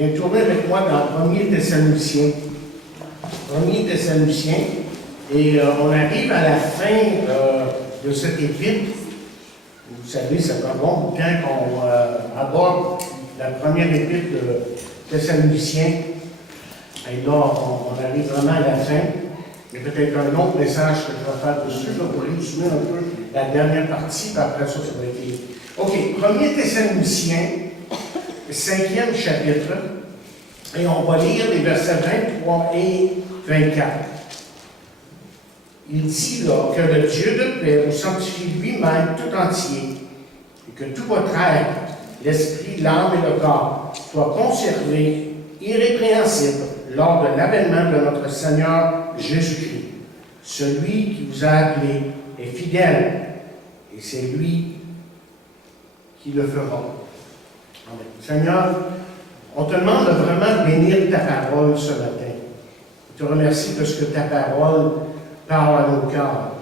Viens tourner avec moi dans 1er Thessaloniciens. 1er Thessaloniciens. Et on arrive à la fin de cette épître. Vous savez, ça fait un bon bout de temps qu'on aborde la première épître de Thessaloniciens. Et là, on arrive vraiment à la fin. Il y a peut-être un autre message que je vais faire dessus là, pour résumer un peu la dernière partie, puis après ça, ça va être. OK, 1er Thessaloniciens, 5e chapitre, et on va lire les versets 23 et 24. Il dit là que le Dieu de paix vous sanctifie lui-même tout entier, et que tout votre être, l'esprit, l'âme et le corps, soient conservés irrépréhensibles lors de l'avènement de notre Seigneur Jésus-Christ. Celui qui vous a appelé est fidèle, et c'est lui qui le fera. Amen. Seigneur, on te demande de vraiment bénir ta parole ce matin. Je te remercie parce que ta parole parle à nos cœurs,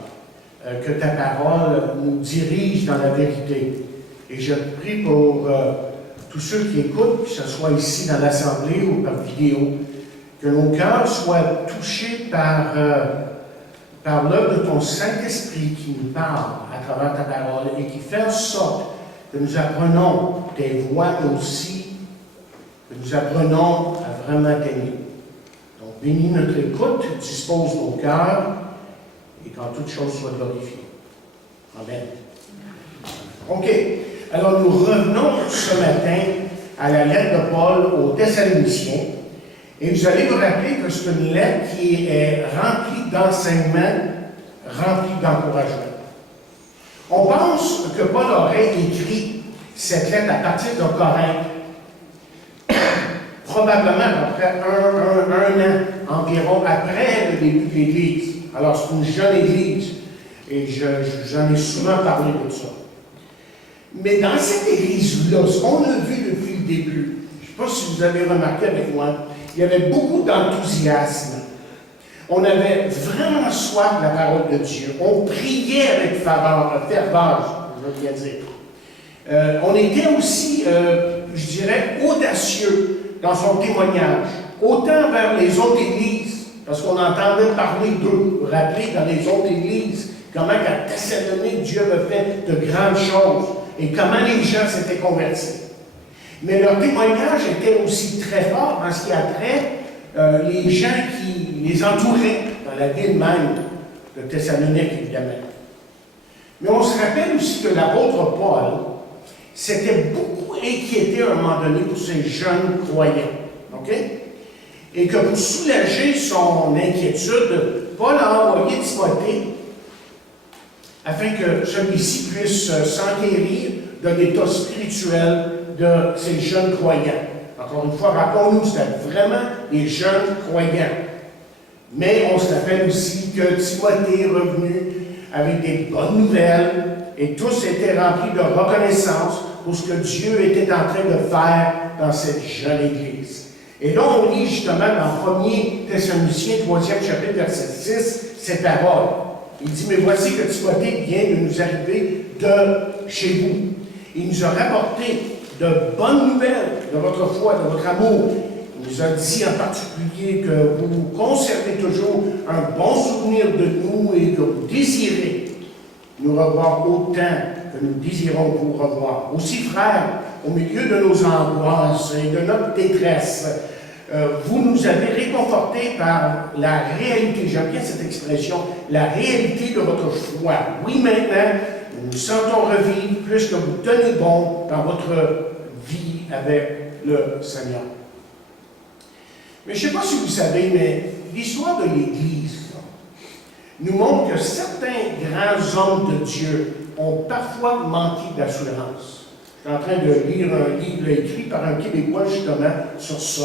que ta parole nous dirige dans la vérité. Et je te prie pour tous ceux qui écoutent, que ce soit ici dans l'Assemblée ou par vidéo, que nos cœurs soient touchés par l'œuvre de ton Saint-Esprit qui nous parle à travers ta parole et qui fait en sorte que nous apprenons tes voix aussi, que nous apprenons à vraiment t'aimer. Donc, bénis notre écoute, dispose nos cœurs, et qu'en toutes choses soient glorifiées. Amen. OK. Alors, nous revenons ce matin à la lettre de Paul aux Thessaloniciens, et vous allez vous rappeler que c'est une lettre qui est remplie d'enseignements, remplie d'encouragement. On pense que Paul aurait écrit cette lettre à partir de Corinthe, probablement après un an environ après le début de l'Église. Alors, c'est une jeune Église, et j'en ai souvent parlé de ça. Mais dans cette Église-là, ce qu'on a vu depuis le début, je ne sais pas si vous avez remarqué avec moi, il y avait beaucoup d'enthousiasme. On avait vraiment soif de la parole de Dieu. On priait avec ferveur, je veux bien dire. On était aussi, je dirais, audacieux dans son témoignage, autant vers les autres églises, parce qu'on entendait parler d'eux. Vous vous rappelez, dans les autres églises, comment qu'à Thessalonique, Dieu avait fait de grandes choses, et comment les gens s'étaient convertis. Mais leur témoignage était aussi très fort en ce qui a trait les gens qui les entouraient dans la ville même de Thessalonique, évidemment. Mais on se rappelle aussi que l'apôtre Paul s'était beaucoup inquiété à un moment donné pour ces jeunes croyants. OK? Et que pour soulager son inquiétude, Paul a envoyé Timothée afin que celui-ci puisse s'enquérir de l'état spirituel de ces jeunes croyants. Encore une fois, rappelons-nous, c'était vraiment des jeunes croyants. Mais on se rappelle aussi que Timothée est revenu avec des bonnes nouvelles et tous étaient remplis de reconnaissance pour ce que Dieu était en train de faire dans cette jeune Église. Et là, on lit justement dans 1er Thessaloniciens, 3e chapitre, verset 6, ces paroles. Il dit, mais voici que Timothée vient de nous arriver de chez vous. Il nous a rapporté de bonnes nouvelles de votre foi, de votre amour. Il nous a dit en particulier que vous conservez toujours un bon souvenir de nous et que vous désirez nous revoir autant que nous désirons vous revoir. Aussi, frères, au milieu de nos angoisses et de notre détresse, vous nous avez réconfortés par la réalité, j'aime bien cette expression, la réalité de votre foi. Oui, maintenant, nous nous sentons revivre plus que vous tenez bon dans votre vie avec le Seigneur. Mais je ne sais pas si vous savez, mais l'histoire de l'Église nous montre que certains grands hommes de Dieu ont parfois manqué d'assurance. Je suis en train de lire un livre écrit par un Québécois justement sur ça.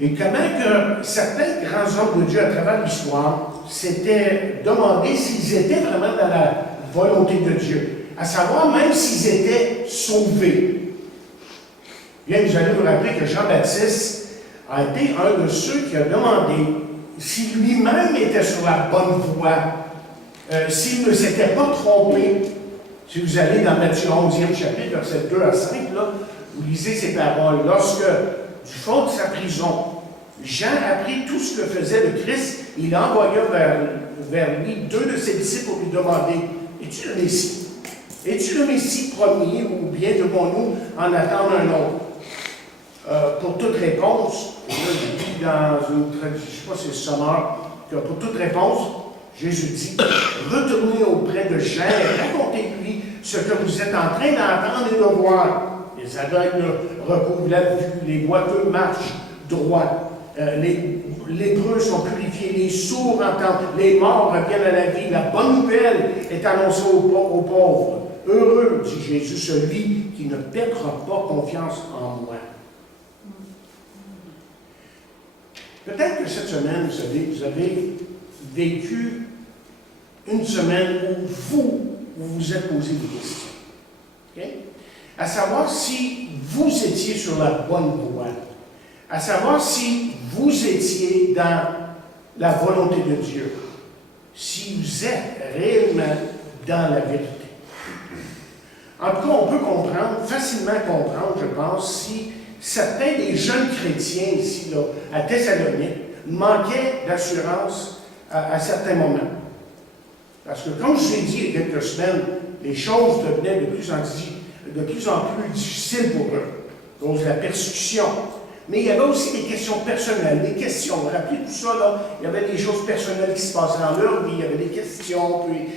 Et comment que certains grands hommes de Dieu à travers l'histoire s'étaient demandé s'ils étaient vraiment dans la volonté de Dieu, à savoir même s'ils étaient sauvés. Bien, vous allez vous rappeler que Jean-Baptiste a été un de ceux qui a demandé si lui-même était sur la bonne voie, s'il ne s'était pas trompé. Si vous allez dans Matthieu 11e chapitre, versets 2 à 5, là, vous lisez ces paroles. Lorsque du faute de sa prison, Jean apprit tout ce que faisait le Christ. Il envoya vers lui deux de ses disciples pour lui demander, « Es-tu le Messie? Es-tu le Messie promis ou bien devons-nous en attendre un autre? » Pour toute réponse, je lis dans une traduction, je ne sais pas si c'est sommaire, que pour toute réponse, Jésus dit, « Retournez auprès de Jean et racontez-lui ce que vous êtes en train d'entendre et de voir. Les aveugles recouvrent la vue, les boiteux marchent droit. Les lépreux sont purifiés, les sourds entendent, les morts reviennent à la vie. La bonne nouvelle est annoncée aux pauvres. Heureux, dit Jésus, celui qui ne perdra pas confiance en moi. » Peut-être que cette semaine, vous avez vécu une semaine où vous vous êtes posé des questions. Okay? À savoir si vous étiez sur la bonne voie. À savoir si vous étiez dans la volonté de Dieu. Si vous êtes réellement dans la vérité. En tout cas, on peut facilement comprendre, je pense, si certains des jeunes chrétiens ici, là, à Thessalonique, manquaient d'assurance à certains moments. Parce que, comme je vous ai dit il y a quelques semaines, les choses devenaient de plus en plus difficiles pour eux, à cause de la persécution. Mais il y avait aussi des questions personnelles, des questions. Vous vous rappelez tout ça, là? Il y avait des choses personnelles qui se passaient dans leur vie, il y avait des questions, puis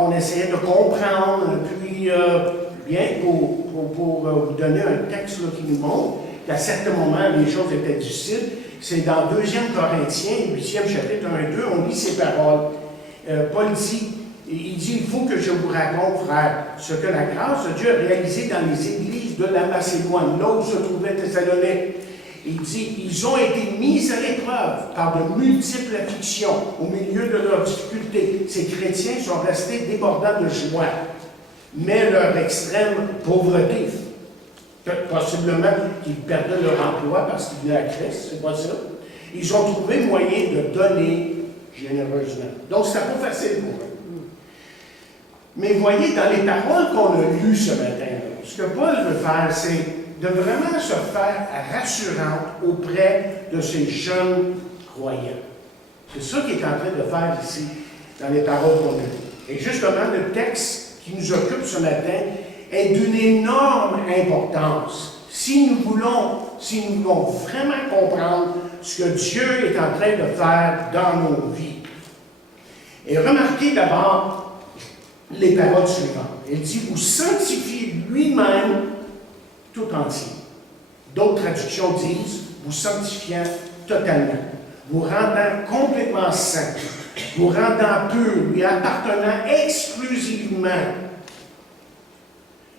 on essayait de comprendre, puis bien, pour vous donner un texte là, qui nous montre qu'à certains moments, les choses étaient difficiles. C'est dans 2 Corinthiens, 8e chapitre 1 et 2, on lit ces paroles. Paul dit, il faut que je vous raconte, frère, ce que la grâce de Dieu a réalisé dans les églises de la Macédoine, là où se trouvait Thessalonique. Il dit, ils ont été mis à l'épreuve par de multiples afflictions au milieu de leurs difficultés. Ces chrétiens sont restés débordants de joie, mais leur extrême pauvreté, possiblement qu'ils perdaient leur emploi parce qu'ils venaient à Christ, c'est pas ça. Ils ont trouvé moyen de donner généreusement. Donc, c'était pas facile pour eux. Mais voyez, dans les paroles qu'on a lues ce matin, ce que Paul veut faire, c'est de vraiment se faire rassurante auprès de ces jeunes croyants. C'est ça qu'il est en train de faire ici, dans les paroles qu'on a lues. Et justement, le texte qui nous occupe ce matin est d'une énorme importance. Si nous voulons vraiment comprendre ce que Dieu est en train de faire dans nos vies. Et remarquez d'abord les paroles suivantes. Il dit, vous sanctifiez lui-même tout entier. D'autres traductions disent, vous sanctifiant totalement, vous rendant complètement saint, vous rendant pur, lui appartenant exclusivement.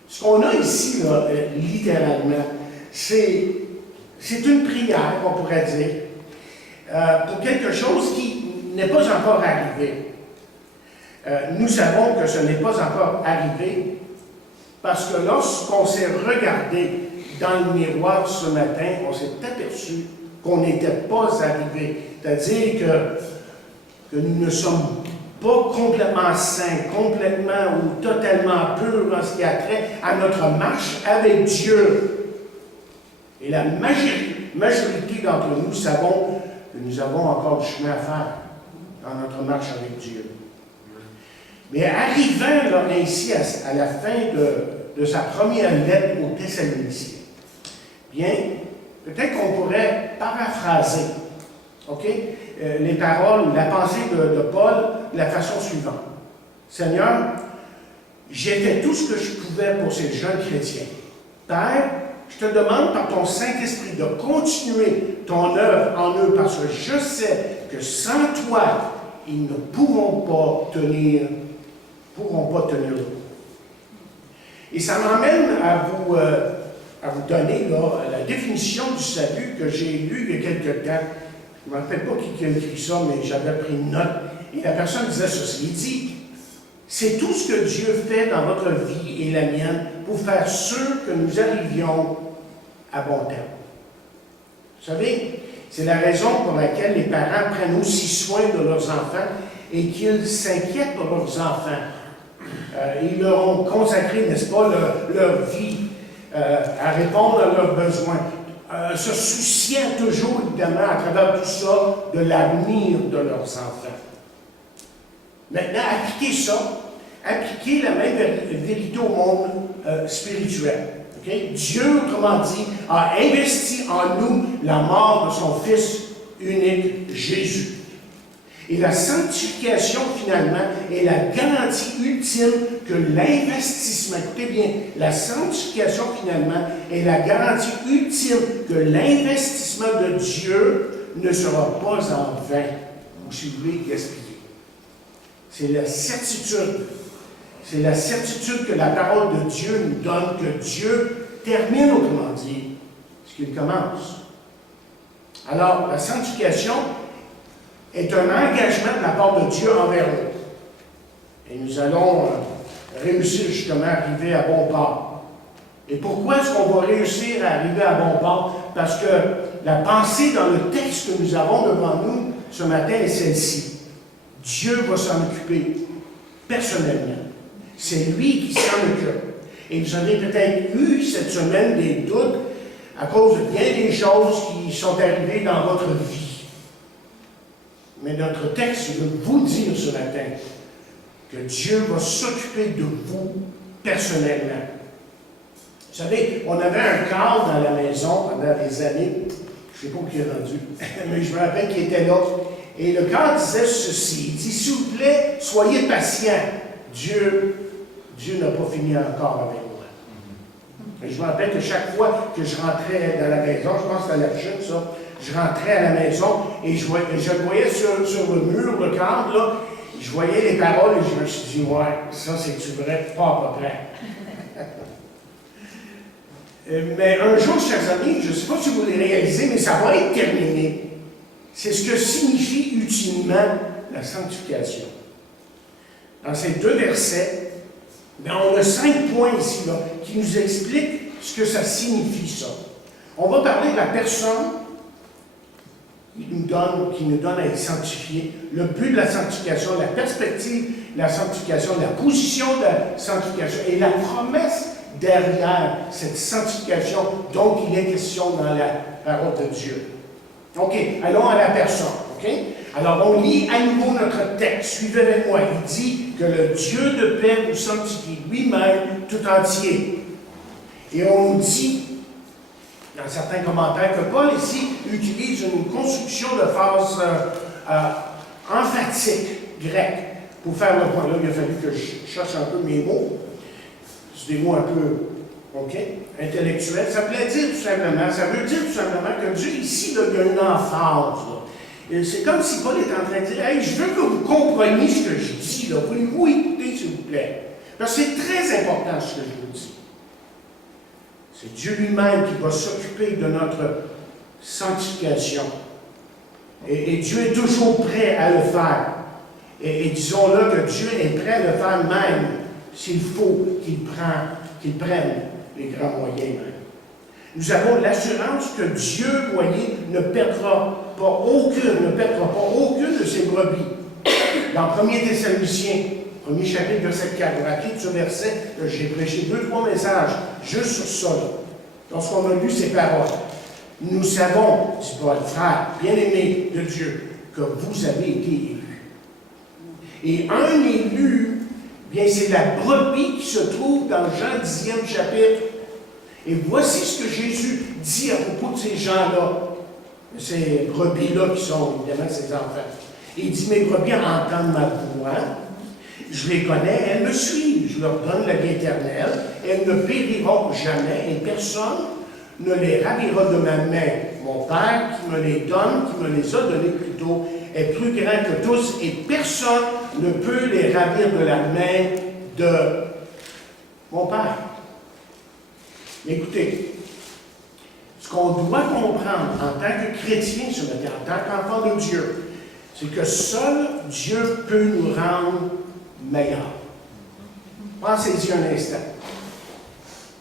Ce qu'on a ici, là, littéralement, c'est une prière, on pourrait dire, pour quelque chose qui n'est pas encore arrivé. Nous savons que ce n'est pas encore arrivé parce que lorsqu'on s'est regardé dans le miroir ce matin, on s'est aperçu qu'on n'était pas arrivé. C'est-à-dire que nous ne sommes pas complètement saints, complètement ou totalement purs en ce qui a trait à notre marche avec Dieu. Et la majorité d'entre nous savons que nous avons encore du chemin à faire dans notre marche avec Dieu. Mais arrivant là, ainsi à la fin de sa première lettre aux Thessaloniciens, bien, peut-être qu'on pourrait paraphraser, les paroles, la pensée de Paul de la façon suivante. Seigneur, j'ai fait tout ce que je pouvais pour ces jeunes chrétiens. Père, je te demande par ton Saint-Esprit de continuer ton œuvre en eux parce que je sais que sans toi, ils ne pourront pas tenir le coup. Et ça m'emmène à vous donner là, la définition du salut que j'ai lue il y a quelque temps. Je ne me rappelle pas qui a écrit ça, mais j'avais pris une note. Et la personne disait ceci. Il dit, c'est tout ce que Dieu fait dans votre vie et la mienne pour faire sûr que nous arrivions à bon terme. Vous savez, c'est la raison pour laquelle les parents prennent aussi soin de leurs enfants et qu'ils s'inquiètent pour leurs enfants. Ils leur ont consacré, n'est-ce pas, leur vie à répondre à leurs besoins. se souciant toujours, évidemment, à travers tout ça, de l'avenir de leurs enfants. Maintenant, appliquez la même vérité au monde spirituel. Okay? Dieu, autrement dit, a investi en nous la mort de son Fils unique, Jésus. Et la sanctification, finalement, est la garantie ultime que l'investissement, écoutez bien, la sanctification, finalement, est la garantie ultime que l'investissement de Dieu ne sera pas en vain, ou si vous voulez, gaspillé. C'est la certitude. C'est la certitude que la parole de Dieu nous donne, que Dieu termine, autrement dit, ce qu'il commence. Alors, la sanctification est un engagement de la part de Dieu envers nous. Et nous allons réussir justement à arriver à bon port. Et pourquoi est-ce qu'on va réussir à arriver à bon port? Parce que la pensée dans le texte que nous avons devant nous ce matin est celle-ci. Dieu va s'en occuper personnellement. C'est lui qui s'en occupe. Et vous avez peut-être eu cette semaine des doutes à cause de bien des choses qui sont arrivées dans votre vie. Mais notre texte veut vous dire ce matin que Dieu va s'occuper de vous personnellement. Vous savez, on avait un cadre dans la maison pendant des années, je ne sais pas où il est rendu, mais je me rappelle qu'il était là. Et le cadre disait ceci, il dit, s'il vous plaît, soyez patient. Dieu n'a pas fini encore avec moi. Et je me rappelle que chaque fois que je rentrais dans la maison, je pense que c'était la chute, ça, je rentrais à la maison et je voyais sur le mur, le cadre, là, je voyais les paroles et je me suis dit, ouais, ça c'est-tu vrai? Pas à peu près. Mais un jour, chers amis, je ne sais pas si vous les réalisez, mais ça va être terminé. C'est ce que signifie utilement la sanctification. Dans ces deux versets, on a 5 points ici là, qui nous expliquent ce que ça signifie, ça. On va parler de la personne qui nous donne à être sanctifié, le but de la sanctification, la perspective de la sanctification, la position de la sanctification et la promesse derrière cette sanctification dont il est question dans la parole de Dieu. OK, allons à la personne. OK? Alors, on lit à nouveau notre texte. Suivez avec moi. Il dit que le Dieu de paix nous sanctifie lui-même tout entier. Et on nous dit, dans certains commentaires, que Paul ici utilise une construction de phrases emphatiques grecques pour faire le point. Là, il a fallu que je cherche un peu mes mots. C'est des mots un peu intellectuels. Ça veut dire tout simplement que Dieu, ici, là, il y a une emphase. C'est comme si Paul est en train de dire, hey, je veux que vous compreniez ce que je dis. Voulez-vous écouter, s'il vous plaît? Parce que c'est très important ce que je vous dis. C'est Dieu lui-même qui va s'occuper de notre sanctification. Et Dieu est toujours prêt à le faire. Et disons-le que Dieu est prêt à le faire même s'il faut qu'il prenne les grands moyens même. Nous avons l'assurance que Dieu, voyez, ne perdra pas aucune de ses brebis. Dans 1 Thessaloniciens, 1er chapitre, verset 4, rappelez ce verset, j'ai prêché 2-3 messages juste sur ça. Lorsqu'on a lu ces paroles, nous savons, dit Paul, frère, bien-aimé de Dieu, que vous avez été élus. Et un élu, bien, c'est la brebis qui se trouve dans Jean 10e chapitre. Et voici ce que Jésus dit à propos de ces gens-là, ces brebis-là qui sont évidemment ses enfants. Il dit, mes brebis entendent ma voix, je les connais, elles me suivent, je leur donne la vie éternelle, elles ne périront jamais et personne ne les ravira de ma main. Mon Père qui me les donne, qui me les a donnés plus tôt, est plus grand que tous et personne ne peut les ravir de la main de mon Père. Mais écoutez, ce qu'on doit comprendre en tant que chrétien ce matin, en tant qu'enfant de Dieu, c'est que seul Dieu peut nous rendre meilleurs. Pensez-y un instant.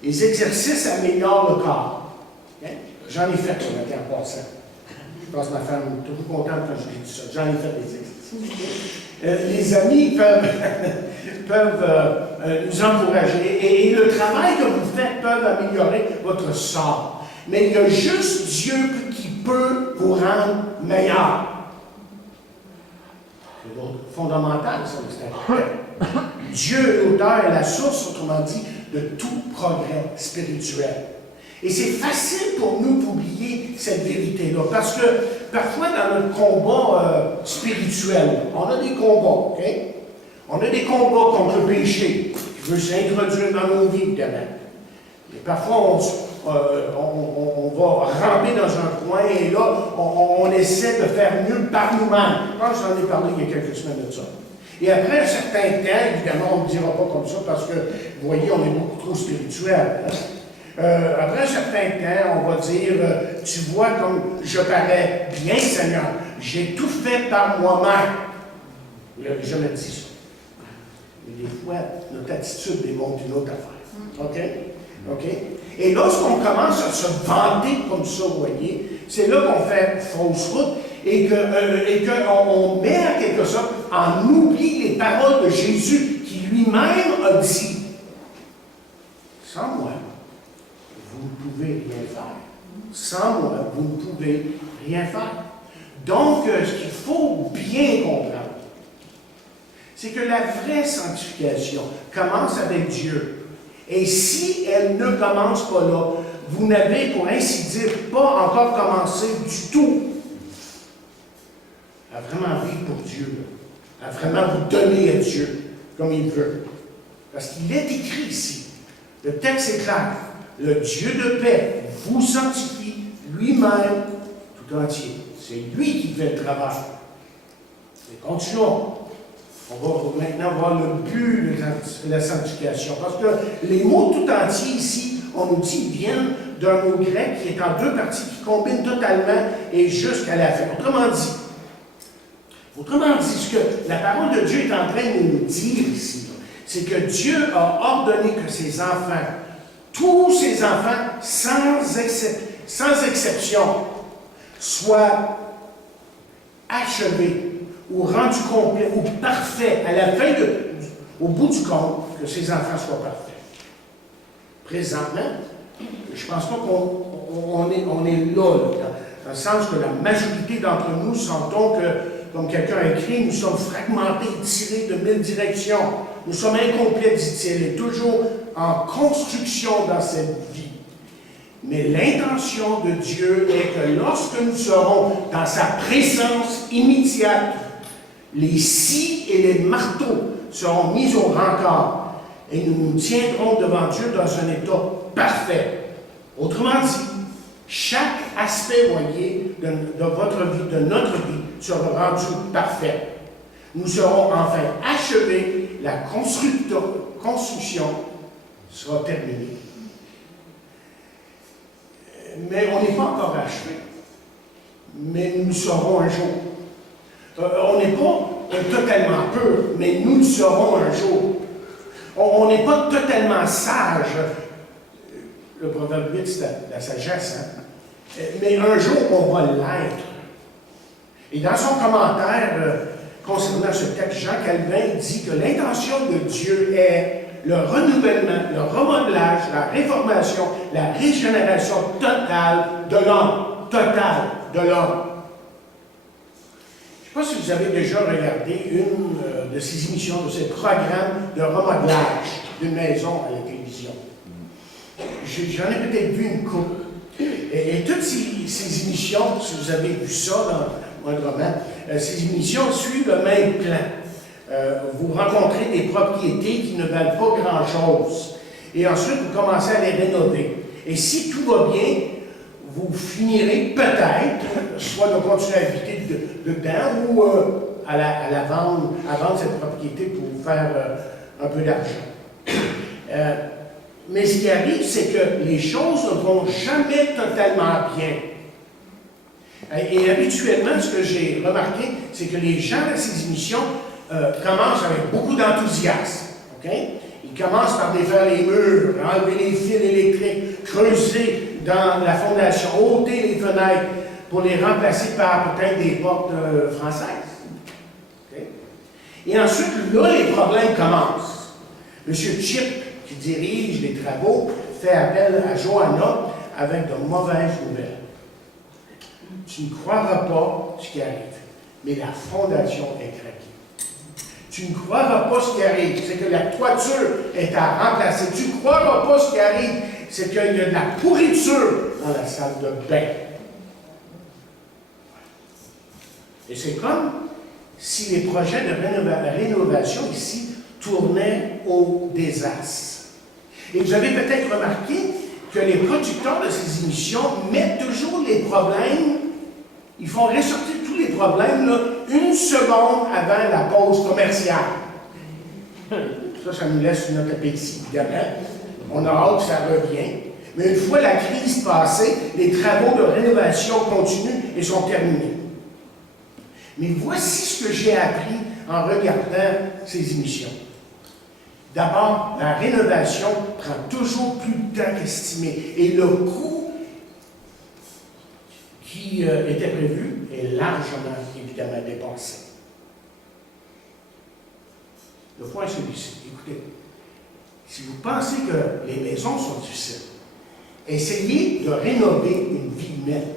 Les exercices améliorent le corps. Okay? J'en ai fait ce matin en passant. Je pense que ma femme est toujours contente quand je dis ça. J'en ai fait des exercices. Les amis peuvent nous encourager et le travail que vous faites peut améliorer votre sort. Mais il y a juste Dieu qui peut vous rendre meilleur. C'est fondamental, ça, c'est important. Dieu est l'auteur et la source, autrement dit, de tout progrès spirituel. Et c'est facile pour nous d'oublier cette vérité-là, parce que parfois dans notre combat spirituel, on a des combats, OK? On a des combats contre le péché qui veut s'introduire dans nos vies, évidemment. Et parfois, on va ramper dans un coin et là, on essaie de faire mieux par nous-mêmes. Je pense que j'en ai parlé il y a quelques semaines de ça. Et après un certain temps, évidemment, on ne le dira pas comme ça parce que, vous voyez, on est beaucoup trop spirituel. Hein? Après un certain temps, on va dire, tu vois comme je parais bien, Seigneur, j'ai tout fait par moi-même. Il n'avait jamais dit ça. Mais des fois, notre attitude démontre une autre affaire. OK? OK? Et lorsqu'on commence à se vanter comme ça, vous voyez, c'est là qu'on fait fausse route et qu'on met en quelque sorte, on oublie les paroles de Jésus qui lui-même a dit, sans moi, vous ne pouvez rien faire. Sans moi, vous ne pouvez rien faire. Donc, ce qu'il faut bien comprendre, c'est que la vraie sanctification commence avec Dieu. Et si elle ne commence pas là, vous n'avez, pour ainsi dire, pas encore commencé du tout à vraiment vivre pour Dieu, à vraiment vous donner à Dieu comme il veut. Parce qu'il est écrit ici, le texte est clair, le Dieu de paix vous sanctifie lui-même tout entier. C'est lui qui fait le travail. Et continuons. On va maintenant voir le but de la sanctification. Parce que les mots tout entiers ici, on nous dit, viennent d'un mot grec qui est en deux parties, qui combinent totalement et jusqu'à la fin. Autrement dit, ce que la parole de Dieu est en train de nous dire ici, c'est que Dieu a ordonné que ses enfants, tous ses enfants, sans exception, soient achevés ou rendu complet, ou parfait, à la fin, au bout du compte, que ses enfants soient parfaits. Présentement, je ne pense pas qu'on est là, dans le sens que la majorité d'entre nous sentons que, comme quelqu'un a écrit, nous sommes fragmentés, tirés de 1000 directions. Nous sommes incomplets, dit-il, et toujours en construction dans cette vie. Mais l'intention de Dieu est que lorsque nous serons dans sa présence immédiate, les scies et les marteaux seront mis au rencard et nous nous tiendrons devant Dieu dans un état parfait. Autrement dit, chaque aspect, voyez, de votre vie, de notre vie, sera rendu parfait. Nous serons enfin achevés, la construction sera terminée. Mais on n'est pas encore achevé. Mais nous serons un jour. On n'est pas totalement pur, mais nous le serons un jour. On n'est pas totalement sage. Le proverbe 8, c'est la sagesse. Hein? Mais un jour, on va l'être. Et dans son commentaire concernant ce texte, Jean Calvin dit que l'intention de Dieu est le renouvellement, le remodelage, la réformation, la régénération totale de l'homme. Totale de l'homme. Je ne sais pas si vous avez déjà regardé une de ces émissions, de ces programmes de remodelage d'une maison à la télévision. J'en ai peut-être vu une couple. Et toutes ces émissions, si vous avez vu ça dans mon roman, ces émissions suivent le même plan. Vous rencontrez des propriétés qui ne valent pas grand-chose. Et ensuite, vous commencez à les rénover. Et si tout va bien, vous finirez peut-être, soit de continuer à habiter dedans ou à vendre cette propriété pour vous faire un peu d'argent. Mais ce qui arrive, c'est que les choses ne vont jamais totalement bien. Et habituellement, ce que j'ai remarqué, c'est que les gens de ces émissions commencent avec beaucoup d'enthousiasme. Okay? Ils commencent par défaire les murs, enlever les fils électriques, creuser dans la fondation, ôter les fenêtres pour les remplacer par peut-être des portes françaises. Okay? Et ensuite, là, les problèmes commencent. M. Chip, qui dirige les travaux, fait appel à Johanna avec de mauvaises nouvelles. Tu ne croiras pas ce qui arrive, mais la fondation est craquée. Tu ne croiras pas ce qui arrive, c'est que la toiture est à remplacer. Tu ne croiras pas ce qui arrive, c'est qu'il y a de la pourriture dans la salle de bain. Et c'est comme si les projets de rénovation ici tournaient au désastre. Et vous avez peut-être remarqué que les producteurs de ces émissions mettent toujours les problèmes, ils font ressortir tous les problèmes là, une seconde avant la pause commerciale. Ça nous laisse notre appétit, évidemment. On a hâte que ça revienne. Mais une fois la crise passée, les travaux de rénovation continuent et sont terminés. Mais voici ce que j'ai appris en regardant ces émissions. D'abord, la rénovation prend toujours plus de temps qu'estimé. Et le coût qui était prévu est largement, évidemment, dépassé. Le point est celui-ci. Écoutez, si vous pensez que les maisons sont difficiles, essayez de rénover une vie humaine.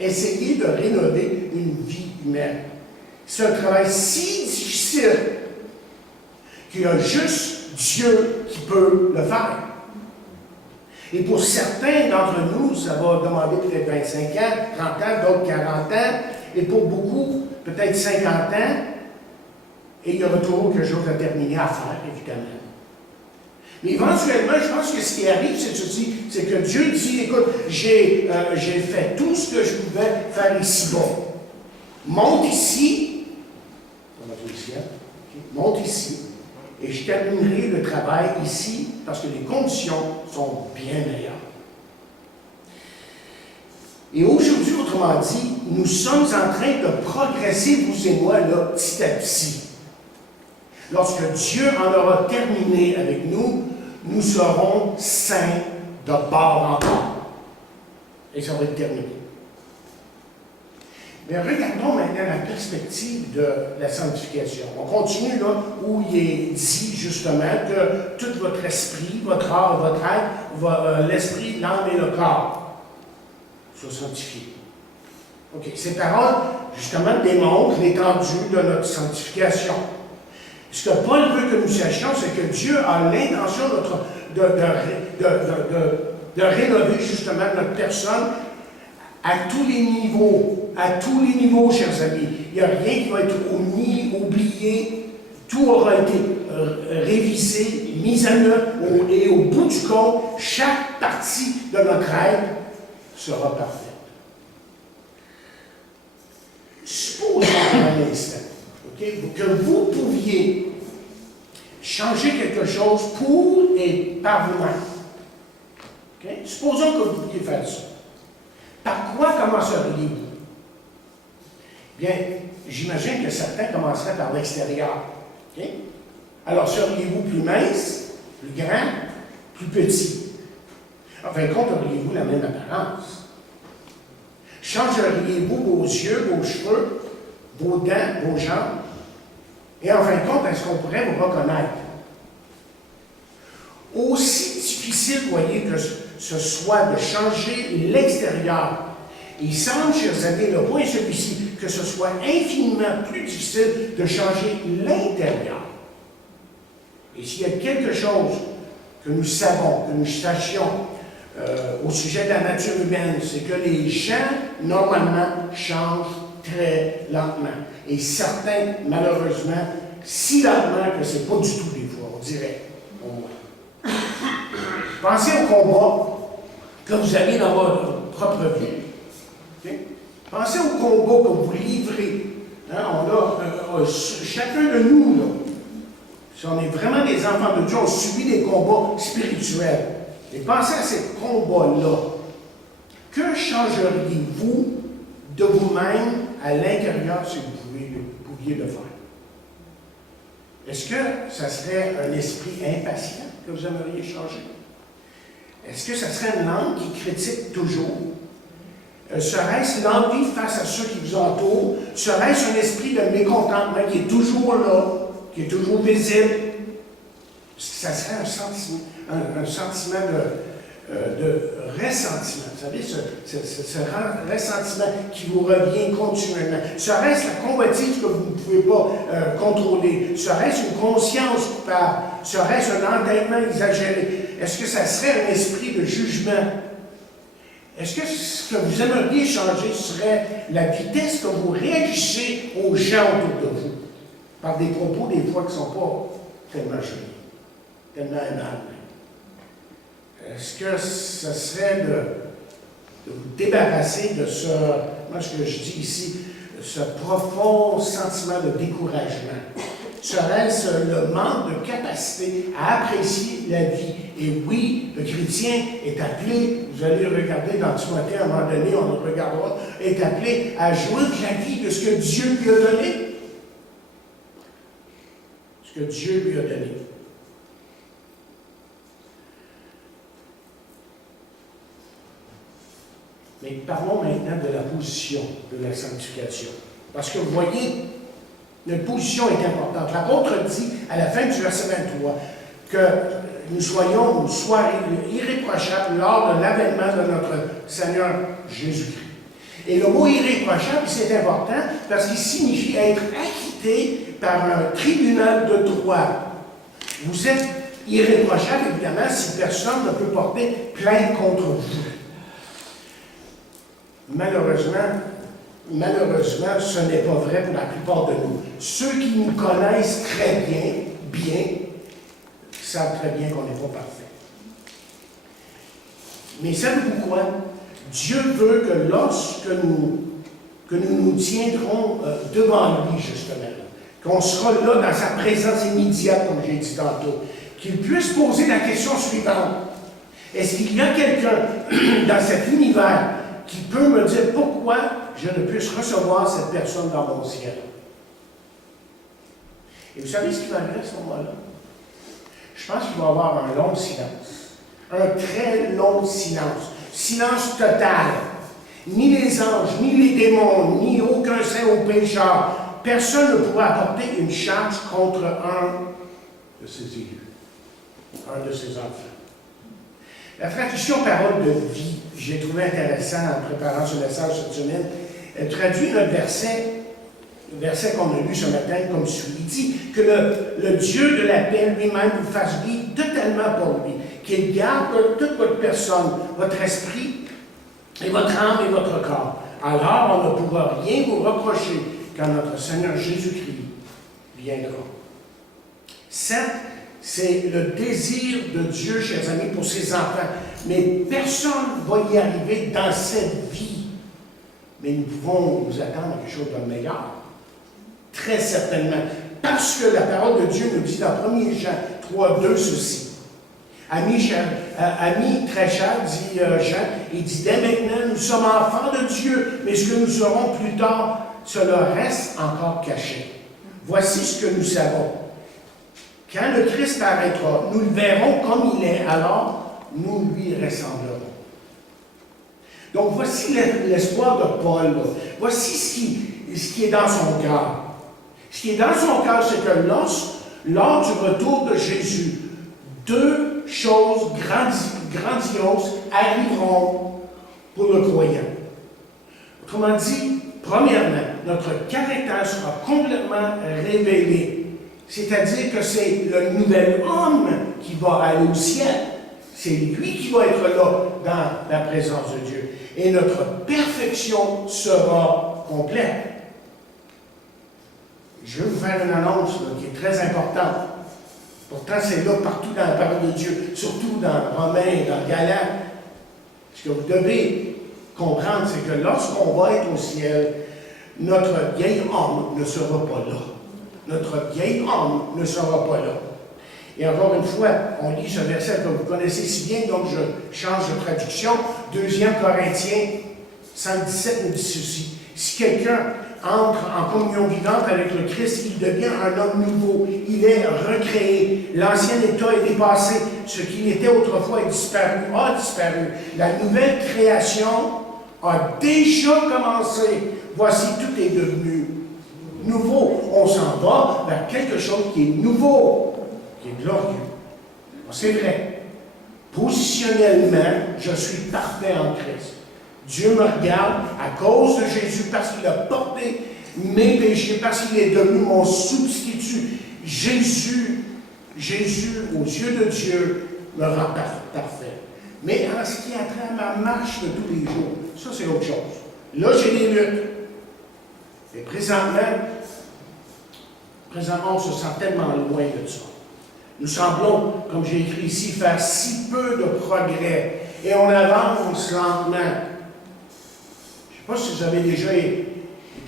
Essayez de rénover une vie humaine. C'est un travail si difficile qu'il y a juste Dieu qui peut le faire. Et pour certains d'entre nous, ça va demander peut-être 25 ans, 30 ans, d'autres 40 ans, et pour beaucoup, peut-être 50 ans, et il y aura toujours quelque chose à terminer à faire, évidemment. Mais éventuellement, je pense que ce qui arrive, c'est ceci, c'est que Dieu dit, écoute, j'ai fait tout ce que je pouvais faire ici-bas. Monte ici, monte ici, et je terminerai le travail ici, parce que les conditions sont bien meilleures. Et aujourd'hui, autrement dit, nous sommes en train de progresser, vous et moi, là, petit à petit. Lorsque Dieu en aura terminé avec nous, nous serons saints de bord en bord. Et ça va être terminé. Mais regardons maintenant la perspective de la sanctification. On continue là où il est dit justement que tout votre esprit, votre âme, votre être, l'esprit, l'âme et le corps soient sanctifiés. OK. Ces paroles, justement, démontrent l'étendue de notre sanctification. Ce que Paul veut que nous sachions, c'est que Dieu a l'intention de rénover justement notre personne à tous les niveaux. À tous les niveaux, chers amis. Il n'y a rien qui va être omis, oublié. Tout aura été révisé, mis à neuf, et au bout du compte, chaque partie de notre être sera parfaite. Supposons un instant, que vous pouviez changer quelque chose pour et par vous-même. Supposons que vous pouviez faire ça. Par quoi commenceriez-vous? Bien, j'imagine que certains commenceraient par l'extérieur. Alors, seriez-vous plus mince, plus grand, plus petit? En fin de compte, auriez-vous la même apparence? Changeriez-vous vos yeux, vos cheveux, vos dents, vos jambes? Et en fin de compte, est-ce qu'on pourrait vous reconnaître? Aussi difficile, voyez, que ce soit de changer l'extérieur, il semble, chers amis, le point est celui-ci, que ce soit infiniment plus difficile de changer l'intérieur. Et s'il y a quelque chose que nous savons, que nous sachions au sujet de la nature humaine, c'est que les gens, normalement, changent très lentement. Et certains, malheureusement, si lentement que ce n'est pas du tout des fois, on dirait, au moins. Pensez au combat que vous avez dans votre propre vie. Okay? Pensez au combat que vous livrez. Hein, chacun de nous, là, si on est vraiment des enfants de Dieu, on subit des combats spirituels. Et pensez à ces combats-là. Que changeriez-vous de vous-même à l'intérieur si vous pouviez le faire? Est-ce que ça serait un esprit impatient que vous aimeriez changer? Est-ce que ça serait une langue qui critique toujours? Serait-ce l'envie face à ceux qui vous entourent? Serait-ce un esprit de mécontentement qui est toujours là, qui est toujours visible? Est-ce que ça serait un sentiment de ressentiment. Vous savez, ce ressentiment qui vous revient continuellement. Serait-ce la convoitise que vous ne pouvez pas contrôler? Serait-ce une conscience coupable? Serait-ce un entêtement exagéré? Est-ce que ça serait un esprit de jugement? Est-ce que ce que vous aimeriez changer serait la vitesse que vous réagissez aux gens autour de vous? Par des propos, des fois, qui ne sont pas tellement jolis, tellement aimables. Est-ce que ce serait de vous débarrasser de ce, moi ce que je dis ici, ce profond sentiment de découragement? Serait-ce le manque de capacité à apprécier la vie? Et oui, le chrétien est appelé, vous allez regarder dans Timothée, à un moment donné, on le regardera, est appelé à jouir de la vie de ce que Dieu lui a donné. Ce que Dieu lui a donné. Mais parlons maintenant de la position de la sanctification. Parce que vous voyez, notre position est importante. L'apôtre dit, à la fin du verset 23, que nous soyons irréprochables lors de l'avènement de notre Seigneur Jésus-Christ. Et le mot irréprochable, c'est important parce qu'il signifie être acquitté par un tribunal de droit. Vous êtes irréprochable, évidemment, si personne ne peut porter plainte contre vous. Malheureusement, ce n'est pas vrai pour la plupart de nous. Ceux qui nous connaissent très bien, savent très bien qu'on n'est pas parfait. Mais savez-vous quoi? Dieu veut que lorsque nous tiendrons devant lui, justement, qu'on sera là dans sa présence immédiate, comme j'ai dit tantôt, qu'il puisse poser la question suivante. Est-ce qu'il y a quelqu'un dans cet univers qui peut me dire pourquoi je ne puisse recevoir cette personne dans mon ciel? Et vous savez ce qui va arriver à ce moment-là? Je pense qu'il va y avoir un long silence. Un très long silence. Silence total. Ni les anges, ni les démons, ni aucun saint ou pécheur. Personne ne pourra apporter une charge contre un de ses élus, un de ses enfants. La traduction parole de vie, j'ai trouvé intéressant en préparant ce message cette semaine, elle traduit notre verset, le verset qu'on a lu ce matin comme suit. Il dit que le Dieu de la paix lui-même vous fasse vivre totalement pour lui, qu'il garde toute votre personne, votre esprit, et votre âme et votre corps. Alors, on ne pourra rien vous reprocher quand notre Seigneur Jésus-Christ viendra. Certes, c'est le désir de Dieu, chers amis, pour ses enfants, mais personne ne va y arriver dans cette vie. Mais nous pouvons nous attendre à quelque chose de meilleur. Très certainement. Parce que la parole de Dieu nous dit dans 1 Jean 3:2 ceci. Ami très cher, dit Jean, il dit, dès maintenant, nous sommes enfants de Dieu, mais ce que nous serons plus tard, cela reste encore caché. Voici ce que nous savons. Quand le Christ arrêtera, nous le verrons comme il est, alors nous lui ressemblerons. Donc voici l'espoir de Paul. Voici ce qui est dans son cœur. Ce qui est dans son cœur, c'est que lors du retour de Jésus, deux choses grandioses arriveront pour le croyant. Autrement dit, premièrement, notre caractère sera complètement révélé. C'est-à-dire que c'est le nouvel homme qui va aller au ciel. C'est lui qui va être là dans la présence de Dieu. Et notre perfection sera complète. Je vais vous faire une annonce là, qui est très importante. Pourtant, c'est là partout dans la parole de Dieu, surtout dans Romains, dans Galates. Ce que vous devez comprendre, c'est que lorsqu'on va être au ciel, notre vieil homme ne sera pas là. Notre vieil homme ne sera pas là. Et encore une fois, on lit ce verset que vous connaissez si bien, donc je change de traduction. 2 Corinthiens 5:17 nous dit ceci. Si quelqu'un entre en communion vivante avec le Christ, il devient un homme nouveau. Il est recréé. L'ancien état est dépassé. Ce qu'il était autrefois a disparu. La nouvelle création a déjà commencé. Voici, tout est devenu nouveau. On s'en va vers quelque chose qui est nouveau, qui est glorieux. C'est vrai. Positionnellement, je suis parfait en Christ. Dieu me regarde à cause de Jésus, parce qu'il a porté mes péchés, parce qu'il est devenu mon substitut. Jésus, aux yeux de Dieu, me rend parfait. Mais en ce qui a trait à ma marche de tous les jours, ça c'est autre chose. Là, j'ai des luttes. Et présentement, on se sent tellement loin de ça. Nous semblons, comme j'ai écrit ici, faire si peu de progrès. Et on avance lentement. Je ne sais pas si vous avez déjà été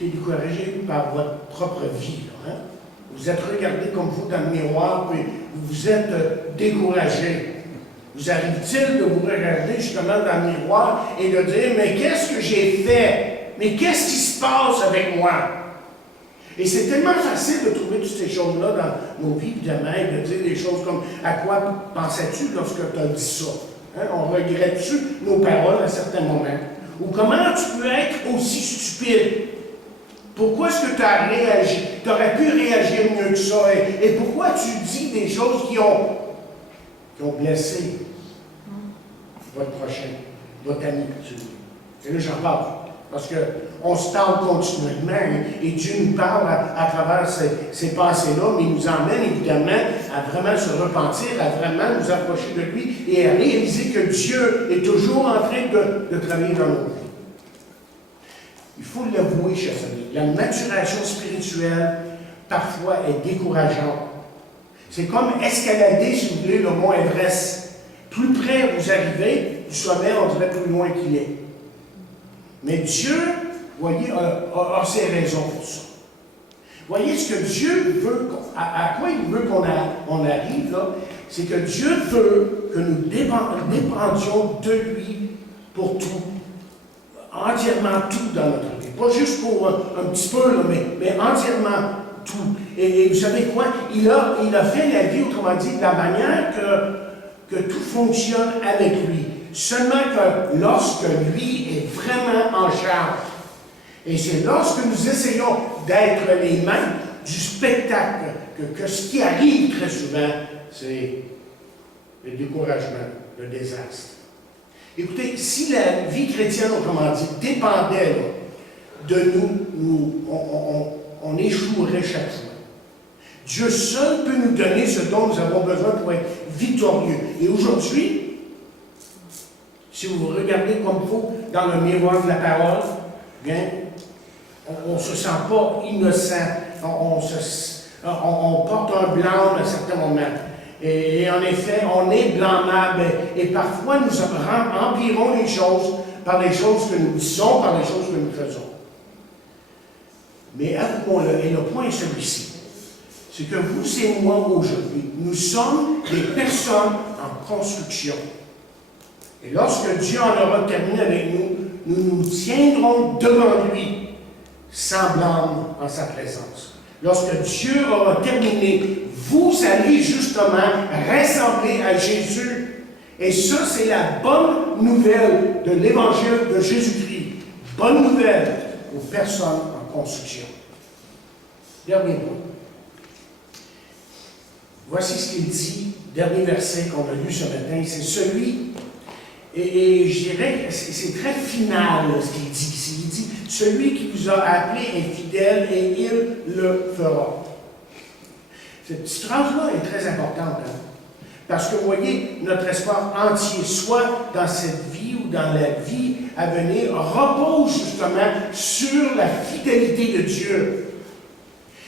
découragé par votre propre vie. Là, hein? Vous êtes regardé comme vous dans le miroir, puis vous êtes découragé. Vous arrive-t-il de vous regarder justement dans le miroir et de dire, mais qu'est-ce que j'ai fait? Mais qu'est-ce qui se passe avec moi? Et c'est tellement facile de trouver toutes ces choses-là dans nos vies, évidemment, et de dire des choses comme, à quoi pensais-tu lorsque tu as dit ça? Hein? On regrette-tu nos paroles à certains moments? Ou comment tu peux être aussi stupide? Pourquoi est-ce que tu as réagi? Tu aurais pu réagir mieux que ça. Et pourquoi tu dis des choses qui ont blessé votre prochain, votre ami? Et là, j'en parle. Parce qu'on se parle continuellement et Dieu nous parle à travers ces pensées-là, mais il nous emmène évidemment à vraiment se repentir, à vraiment nous approcher de lui et à réaliser que Dieu est toujours en train de travailler dans nos vies. Il faut l'avouer, chers amis, la maturation spirituelle, parfois, est décourageante. C'est comme escalader, si vous voulez, le mont Everest. Plus près vous arrivez du sommet, on dirait plus loin qu'il est. Mais Dieu, voyez, a ses raisons pour ça. Voyez ce que Dieu veut, à quoi il veut qu'on arrive, là, c'est que Dieu veut que nous dépendions de lui pour tout. Entièrement tout dans notre vie. Pas juste pour un petit peu, là, mais entièrement tout. Et vous savez quoi? Il a fait la vie, autrement dit, de la manière que tout fonctionne avec lui. Seulement que lorsque lui est vraiment en charge. Et c'est lorsque nous essayons d'être les mains du spectacle que ce qui arrive très souvent, c'est le découragement, le désastre. Écoutez, si la vie chrétienne, autrement dit, dépendait là, de nous, on échouerait chaque fois. Dieu seul peut nous donner ce dont nous avons besoin pour être victorieux. Et aujourd'hui, si vous regardez comme il faut dans le miroir de la parole, bien, on ne se sent pas innocent. On porte un blanc à un certain moment. Et en effet, on est blâmable. Et parfois, nous empirons les choses par les choses que nous disons, par les choses que nous faisons. Mais avouons-le, et le point est celui-ci. C'est que vous et moi, aujourd'hui, nous sommes des personnes en construction. Et lorsque Dieu en aura terminé avec nous, nous nous tiendrons devant lui, sans blâme en sa présence. Lorsque Dieu aura terminé, vous allez justement ressembler à Jésus. Et ça, c'est la bonne nouvelle de l'Évangile de Jésus-Christ. Bonne nouvelle aux personnes en construction. Dernier point. Voici ce qu'il dit, dernier verset qu'on a lu ce matin. C'est celui... Et je dirais, c'est très final ce qu'il dit ici. Il dit, celui qui vous a appelé est fidèle et il le fera. Cette petite phrase-là est très importante. Hein? Parce que vous voyez, notre espoir entier, soit dans cette vie ou dans la vie à venir, repose justement sur la fidélité de Dieu.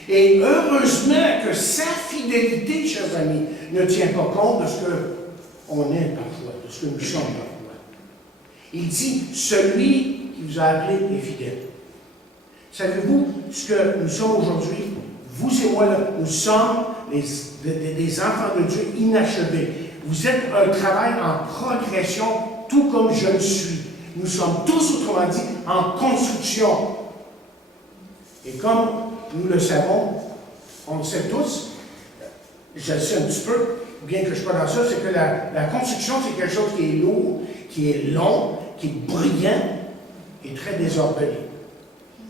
Et heureusement que sa fidélité, chers amis, ne tient pas compte de ce qu'on est parfois, de ce que nous sommes parfois. Il dit, celui qui vous a appelé est fidèle. Savez-vous ce que nous sommes aujourd'hui? Vous et moi, là, nous sommes des enfants de Dieu inachevés. Vous êtes un travail en progression, tout comme je le suis. Nous sommes tous, autrement dit, en construction. Et comme nous le savons, on le sait tous, je le sais un petit peu, bien que je ne suis pas dans ça, c'est que la construction, c'est quelque chose qui est lourd, qui est long, qui est brillant et très désordonné.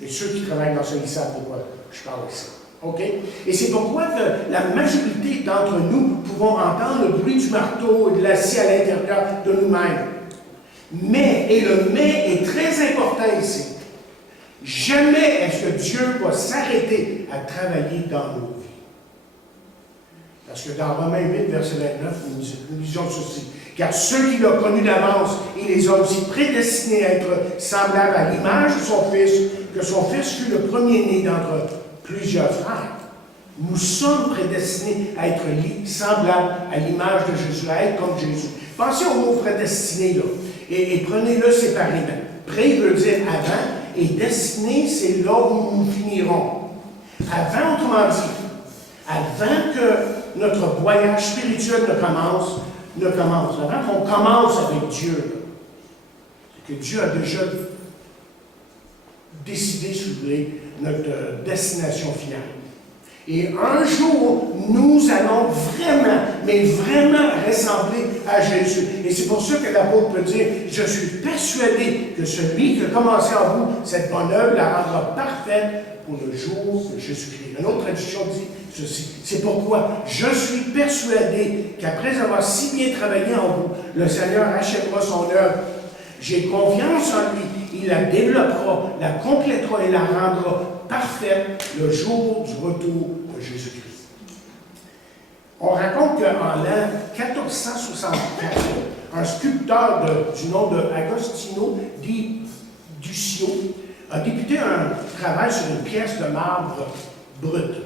Et ceux qui travaillent dans ça, ils savent de quoi je parle ici. OK? Et c'est pourquoi que la majorité d'entre nous pouvons entendre le bruit du marteau et de la scie à l'intérieur de nous-mêmes. Mais, et le mais est très important ici, jamais est-ce que Dieu va s'arrêter à travailler dans nos vies. Parce que dans Romains 8, verset 29, nous lisons ceci. Car ceux qu'il a connus d'avance, il les a aussi prédestinés à être semblables à l'image de son Fils, que son Fils fut le premier-né d'entre plusieurs frères. Nous sommes prédestinés à être semblables à l'image de Jésus, à être comme Jésus. Pensez au mot prédestiné, là, et prenez-le séparément. Pré veut dire avant, et destiné, c'est là où nous finirons. Avant, autrement dit, avant que notre voyage spirituel ne commence, avant qu'on commence avec Dieu, c'est que Dieu a déjà décidé sur notre destination finale. Et un jour, nous allons vraiment, mais vraiment ressembler à Jésus. Et c'est pour ça que l'apôtre peut dire, je suis persuadé que celui qui a commencé en vous cette bonne œuvre la rendra parfaite pour le jour de Jésus-Christ. Une autre traduction dit ceci. C'est pourquoi je suis persuadé qu'après avoir si bien travaillé en vous, le Seigneur achèvera son œuvre. J'ai confiance en lui. Il la développera, la complétera et la rendra parfaite le jour du retour de Jésus-Christ. On raconte qu'en l'an 1464, un sculpteur du nom de Agostino di Duccio a débuté un travail sur une pièce de marbre brute.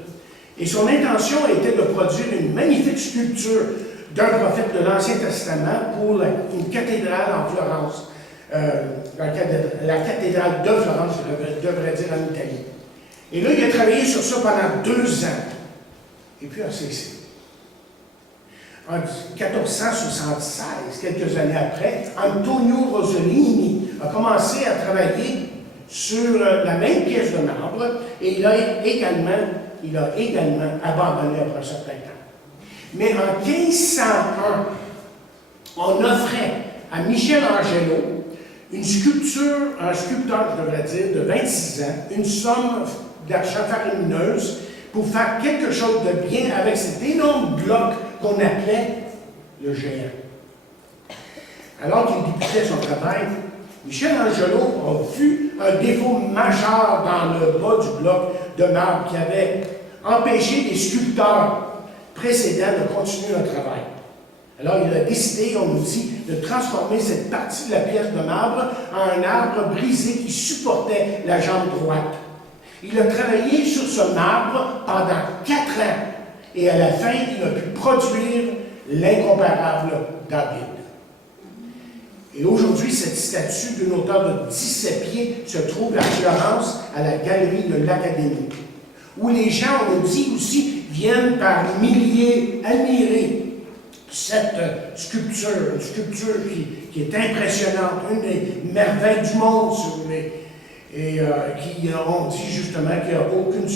Et son intention était de produire une magnifique sculpture d'un prophète de l'Ancien Testament pour une cathédrale en Florence. La cathédrale de Florence, je devrais dire en Italie. Et là, il a travaillé sur ça pendant 2 ans. Et puis a cessé. En 1476, quelques années après, Antonio Rossellini a commencé à travailler sur la même pièce de marbre et il a également abandonné après un certain temps. Mais en 1501, on offrait à Michelangelo un sculpteur, je devrais dire, de 26 ans, une somme d'argent faramineuse pour faire quelque chose de bien avec cet énorme bloc qu'on appelait le géant. Alors qu'il débutait son travail, Michelangelo a vu un défaut majeur dans le bas du bloc de marbre qui avait empêché les sculpteurs précédents de continuer leur travail. Alors il a décidé, on nous dit, de transformer cette partie de la pièce de marbre en un arbre brisé qui supportait la jambe droite. Il a travaillé sur ce marbre pendant 4 ans et à la fin, il a pu produire l'incomparable David. Et aujourd'hui, cette statue d'une hauteur de 17 pieds se trouve à Florence, à la galerie de l'Académie, où les gens, on nous dit aussi, viennent par milliers admirer cette sculpture, une sculpture qui est impressionnante, une des merveilles du monde, si vous voulez, et on dit justement qu'il n'y a aucune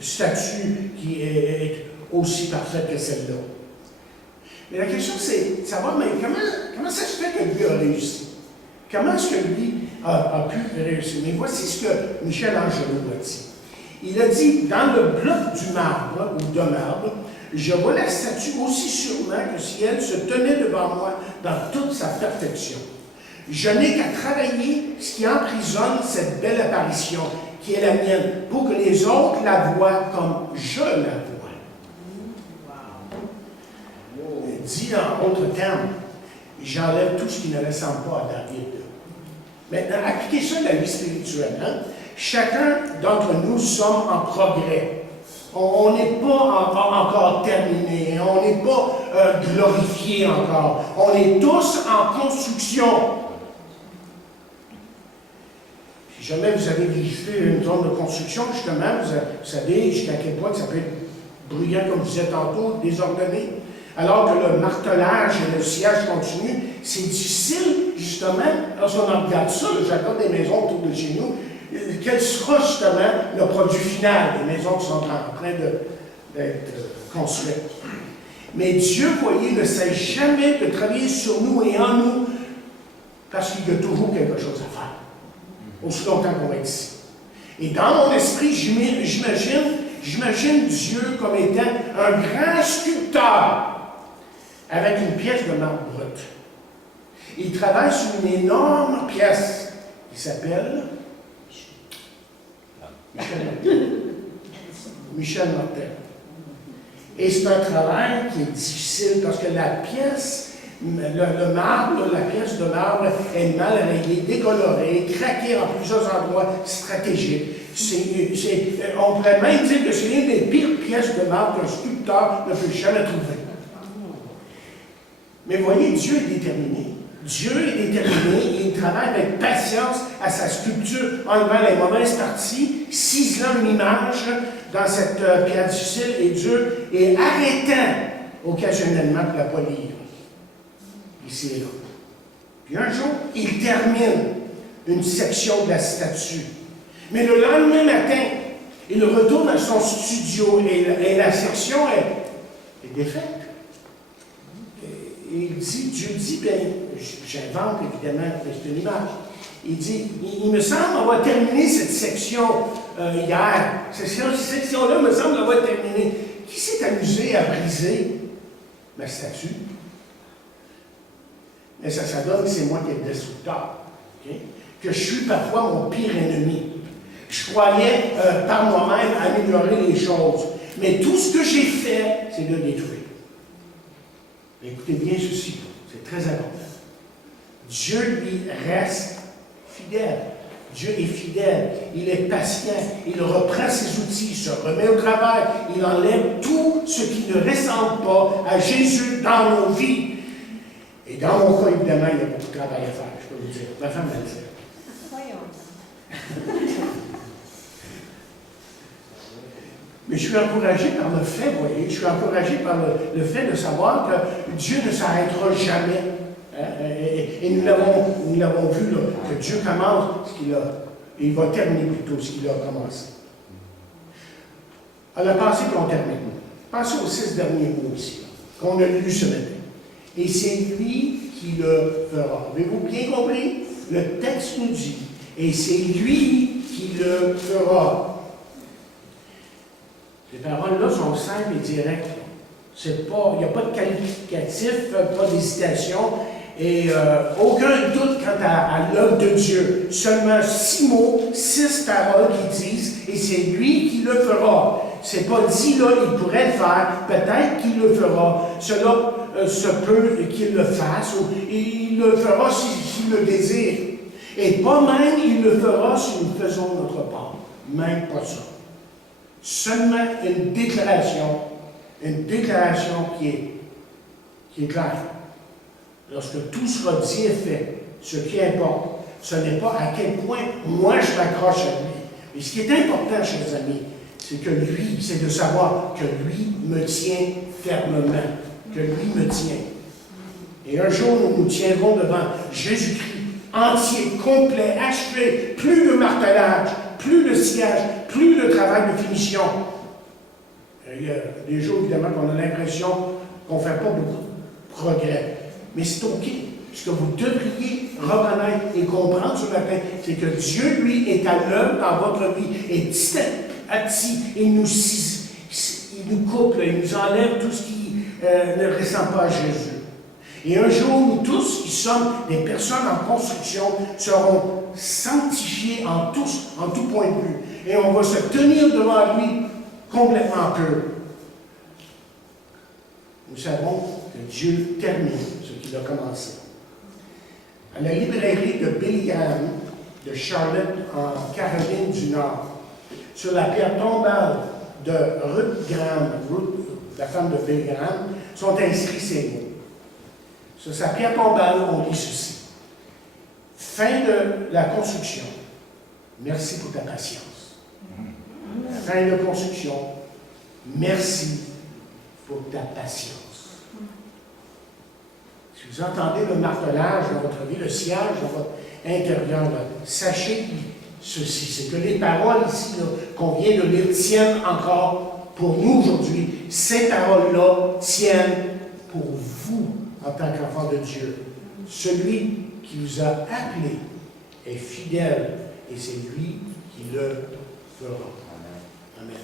statue qui est aussi parfaite que celle-là. Mais la question, c'est de savoir, mais comment ça se fait que lui a réussi? Comment est-ce que lui a pu réussir? Mais voici ce que Michelangelo a dit. Il a dit, dans le bloc du marbre, ou de marbre, je vois la statue aussi sûrement que si elle se tenait devant moi dans toute sa perfection. Je n'ai qu'à travailler ce qui emprisonne cette belle apparition, qui est la mienne, pour que les autres la voient comme je la vois. Dit en autres termes, j'enlève tout ce qui ne ressemble pas à David. Maintenant, appliquez ça à la vie spirituelle. Hein? Chacun d'entre nous sommes en progrès. On n'est pas encore terminé, on n'est pas glorifié encore. On est tous en construction. Si jamais vous avez visité une zone de construction, justement, vous savez jusqu'à quel point ça peut être bruyant, comme je disais tantôt, désordonné. Alors que le martelage et le sillage continu, c'est difficile, justement, lorsqu'on regarde ça, le jardin des maisons autour de chez nous, quel sera justement le produit final des maisons qui sont en train d'être construites. Mais Dieu, voyez, ne cesse jamais de travailler sur nous et en nous, parce qu'il y a toujours quelque chose à faire, aussi longtemps qu'on est ici. Et dans mon esprit, j'imagine j'imagine Dieu comme étant un grand sculpteur avec une pièce de marbre brut. Il travaille sur une énorme pièce qui s'appelle Michel Martel. Et c'est un travail qui est difficile parce que la pièce, le marbre, la pièce de marbre est mal rayée, décolorée, craquée en plusieurs endroits stratégiques. On pourrait même dire que c'est l'une des pires pièces de marbre qu'un sculpteur ne peut jamais trouver. Mais voyez, Dieu est déterminé. Dieu est déterminé et il travaille avec patience à sa sculpture, enlevant les mauvaises parties, ciselant une image dans cette pierre difficile et dure et arrêtant occasionnellement pour la polir. Ici et là. Puis un jour, il termine une section de la statue. Mais le lendemain matin, il retourne à son studio et la section est défaite. Et Dieu dit, bien, j'invente évidemment, c'est une image. Il dit, il me semble avoir terminé cette section hier. Cette section-là me semble avoir terminé. Qui s'est amusé à briser ma statue? Mais ça donne que c'est moi qui est le destructeur. Okay? Que je suis parfois mon pire ennemi. Je croyais par moi-même améliorer les choses. Mais tout ce que j'ai fait, c'est de détruire. Écoutez bien ceci, c'est très important. Dieu, lui, reste fidèle. Dieu est fidèle, il est patient, il reprend ses outils, il se remet au travail, il enlève tout ce qui ne ressemble pas à Jésus dans nos vies. Et dans mon cas, évidemment, il y a beaucoup de travail à faire, je peux vous dire. Ma femme m'a dit. Voyons. Mais je suis encouragé par le fait, vous voyez, je suis encouragé par le fait de savoir que Dieu ne s'arrêtera jamais. Et nous l'avons vu, là, que Dieu commence ce qu'il a, et il va terminer plutôt ce qu'il a commencé. Alors, pensez qu'on termine. Pensez aux 6 derniers mots ici, qu'on a lus ce matin. Et c'est lui qui le fera. Avez-vous bien compris? Le texte nous dit, et c'est lui qui le fera. Ces paroles-là sont simples et directes. Il n'y a pas de qualificatif, pas d'hésitation et aucun doute quant à l'œuvre de Dieu. Seulement 6 mots, 6 paroles qui disent « et c'est lui qui le fera ». C'est pas dit là, il pourrait le faire, peut-être qu'il le fera. Cela se peut qu'il le fasse, ou il le fera s'il le désire. Et pas même il le fera si nous faisons notre part. Même pas ça. Seulement une déclaration qui est claire. Lorsque tout sera dit et fait, ce qui importe, ce n'est pas à quel point moi je m'accroche à lui. Mais ce qui est important, chers amis, c'est que lui, c'est de savoir que lui me tient fermement, que lui me tient. Et un jour, nous nous tiendrons devant Jésus-Christ, entier, complet, achevé, plus de martelage, plus de sillage, plus de travail de finition. Il y a des jours, évidemment, qu'on a l'impression qu'on ne fait pas beaucoup de progrès. Mais c'est OK. Ce que vous devriez reconnaître et comprendre ce matin, c'est que Dieu, lui, est à l'œuvre dans votre vie. Et petit à petit, il nous coupe, il nous enlève tout ce qui ne ressemble pas à Jésus. Et un jour, nous tous, qui sommes des personnes en construction, serons sanctifiés en tout point de vue. Et on va se tenir devant lui complètement pur. Nous savons que Dieu termine ce qu'il a commencé. À la librairie de Billy Graham, de Charlotte, en Caroline du Nord, sur la pierre tombale de Ruth Graham, la femme de Billy Graham, sont inscrits ces mots. Sur sa pierre tombale, on lit ceci. Fin de la construction. Merci pour ta patience. Fin de construction. Merci pour ta patience. Si vous entendez le martelage dans votre vie, le sillage dans votre intérieur, là, sachez ceci, c'est que les paroles ici qu'on vient de lire tiennent encore pour nous aujourd'hui. Ces paroles-là tiennent pour vous en tant qu'enfant de Dieu. Celui qui vous a appelé est fidèle et c'est lui qui le fera. Amen.